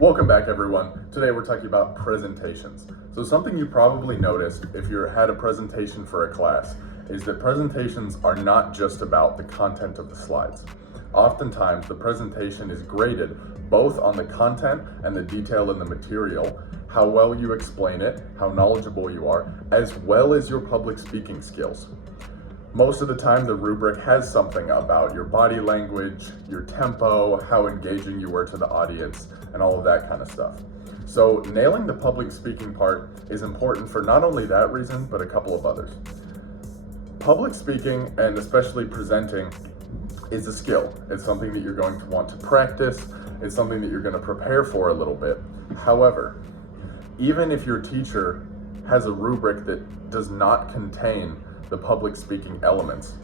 Welcome back, everyone. Today we're talking about presentations. So something you probably noticed if you had a presentation for a class is that presentations are not just about the content of the slides. Oftentimes the presentation is graded both on the content and the detail in the material, how well you explain it, how knowledgeable you are, as well as your public speaking skills. Most of the time, the rubric has something about your body language, your tempo, how engaging you were to the audience, and all of that kind of stuff. So nailing the public speaking part is important for not only that reason, but a couple of others. Public speaking, and especially presenting, is a skill. It's something that you're going to want to practice. It's something that you're going to prepare for a little bit. However, even if your teacher has a rubric that does not contain the public speaking elements,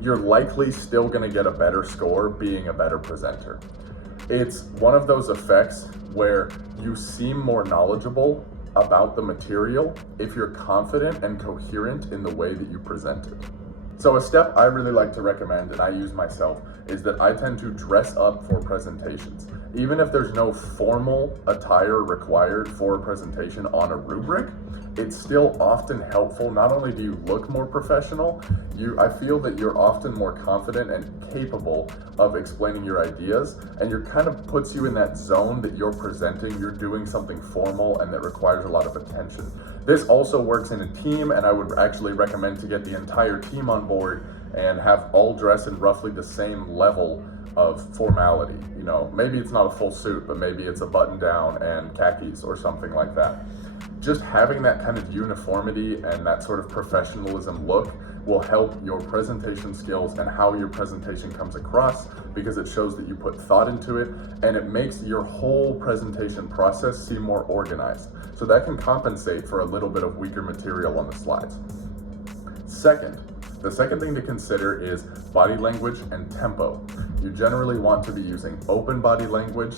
you're likely still going to get a better score being a better presenter. It's one of those effects where you seem more knowledgeable about the material if you're confident and coherent in the way that you present it. So a step I really like to recommend, and I use myself, is that I tend to dress up for presentations. Even if there's no formal attire required for a presentation on a rubric, it's still often helpful. Not only do you look more professional, I feel that you're often more confident and capable of explaining your ideas, and it kind of puts you in that zone that you're presenting, you're doing something formal and that requires a lot of attention. This also works in a team, and I would actually recommend to get the entire team on board and have all dress in roughly the same level of formality. You know, maybe it's not a full suit, but maybe it's a button down and khakis or something like that. Just having that kind of uniformity and that sort of professionalism look will help your presentation skills and how your presentation comes across, because it shows that you put thought into it and it makes your whole presentation process seem more organized. So that can compensate for a little bit of weaker material on the slides. The second thing to consider is body language and tempo. You generally want to be using open body language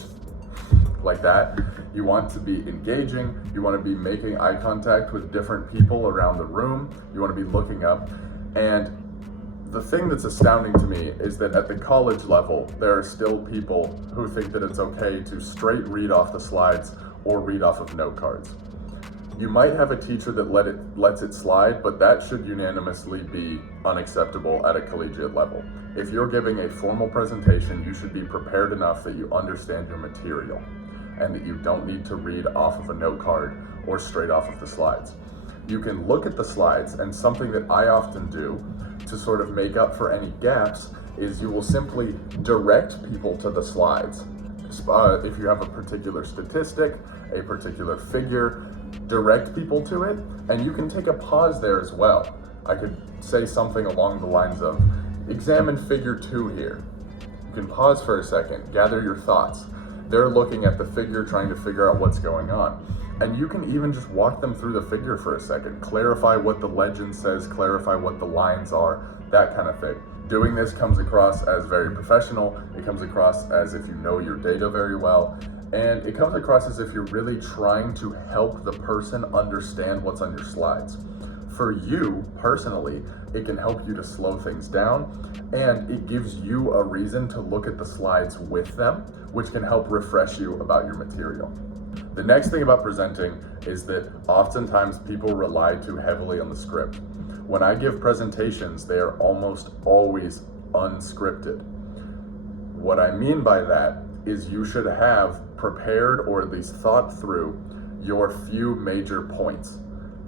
like that. You want to be engaging. You want to be making eye contact with different people around the room. You want to be looking up. And the thing that's astounding to me is that at the college level, there are still people who think that it's okay to straight read off the slides or read off of note cards. You might have a teacher that lets it slide, but that should unanimously be unacceptable at a collegiate level. If you're giving a formal presentation, you should be prepared enough that you understand your material and that you don't need to read off of a note card or straight off of the slides. You can look at the slides, and something that I often do to sort of make up for any gaps is you will simply direct people to the slides. If you have a particular statistic, a particular figure, direct people to it, and you can take a pause there as well. I could say something along the lines of, examine figure 2 here. You can pause for a second, gather your thoughts. They're looking at the figure, trying to figure out what's going on. And you can even just walk them through the figure for a second, clarify what the legend says, clarify what the lines are, that kind of thing. Doing this comes across as very professional. It comes across as if you know your data very well. And it comes across as if you're really trying to help the person understand what's on your slides. For you personally, it can help you to slow things down, and it gives you a reason to look at the slides with them, which can help refresh you about your material. The next thing about presenting is that oftentimes people rely too heavily on the script. When I give presentations, they are almost always unscripted. What I mean by that is you should have prepared, or at least thought through, your few major points.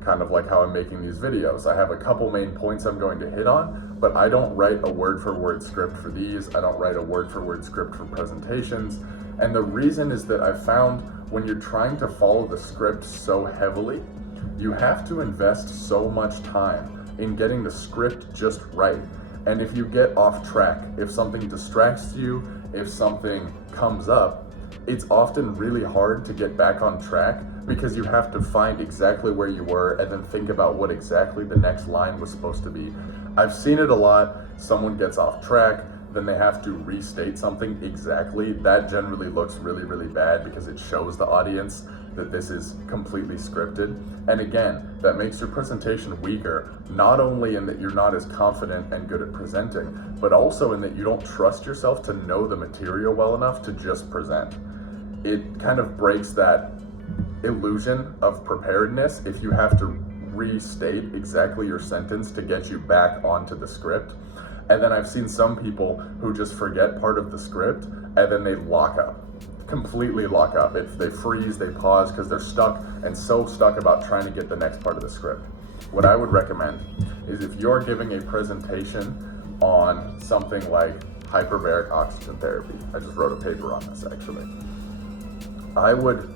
Kind of like how I'm making these videos. I have a couple main points I'm going to hit on, but I don't write a word-for-word script for these. I don't write a word-for-word script for presentations. And the reason is that I've found when you're trying to follow the script so heavily, you have to invest so much time in getting the script just right. And if you get off track, if something distracts you, if something comes up, it's often really hard to get back on track, because you have to find exactly where you were and then think about what exactly the next line was supposed to be. I've seen it a lot. Someone gets off track, then they have to restate something exactly. That generally looks really, really bad, because it shows the audience that this is completely scripted. And again, that makes your presentation weaker, not only in that you're not as confident and good at presenting, but also in that you don't trust yourself to know the material well enough to just present. it kind of breaks that illusion of preparedness if you have to restate exactly your sentence to get you back onto the script. And then I've seen some people who just forget part of the script and then they lock up, completely lock up. They freeze, they pause because they're stuck and so stuck about trying to get the next part of the script. What I would recommend is if you're giving a presentation on something like hyperbaric oxygen therapy, I just wrote a paper on this actually, I would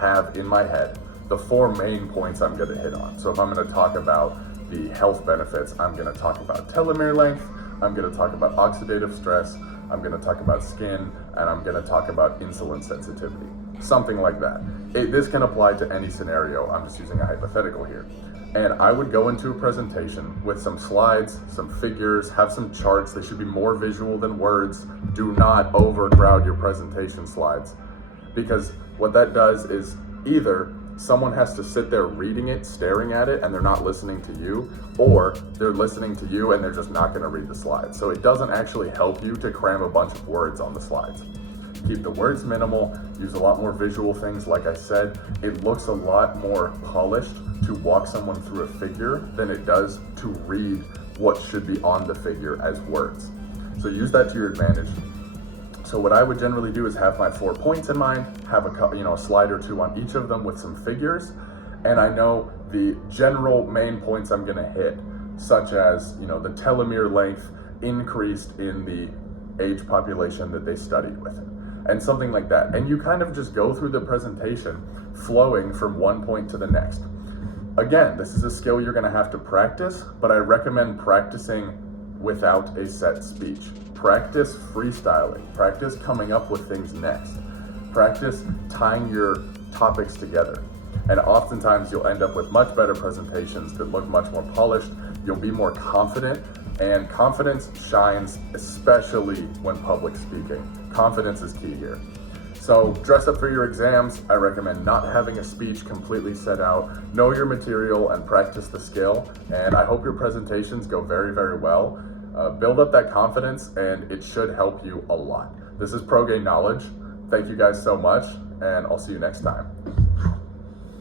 have in my head the 4 main points I'm going to hit on. So if I'm going to talk about the health benefits, I'm going to talk about telomere length, I'm going to talk about oxidative stress, I'm going to talk about skin, and I'm going to talk about insulin sensitivity. Something like that. This can apply to any scenario. I'm just using a hypothetical here. And I would go into a presentation with some slides, some figures, have some charts. They should be more visual than words. Do not overcrowd your presentation slides, because what that does is either someone has to sit there reading it, staring at it, and they're not listening to you, or they're listening to you and they're just not going to read the slides. So it doesn't actually help you to cram a bunch of words on the slides. Keep the words minimal, use a lot more visual things. Like I said, it looks a lot more polished to walk someone through a figure than it does to read what should be on the figure as words. So use that to your advantage. So what I would generally do is have my 4 points in mind, have a slide or 2 on each of them with some figures, and I know the general main points I'm going to hit, such as the telomere length increased in the age population that they studied with, and something like that. And you kind of just go through the presentation flowing from one point to the next. Again, this is a skill you're going to have to practice, but I recommend practicing without a set speech. Practice freestyling, practice coming up with things next, practice tying your topics together. And oftentimes you'll end up with much better presentations that look much more polished. You'll be more confident, and confidence shines especially when public speaking. Confidence is key here. So dress up for your exams. I recommend not having a speech completely set out. Know your material and practice the skill. And I hope your presentations go very, very well. Build up that confidence and it should help you a lot. This is Pro Gay Knowledge. Thank you guys so much, and I'll see you next time.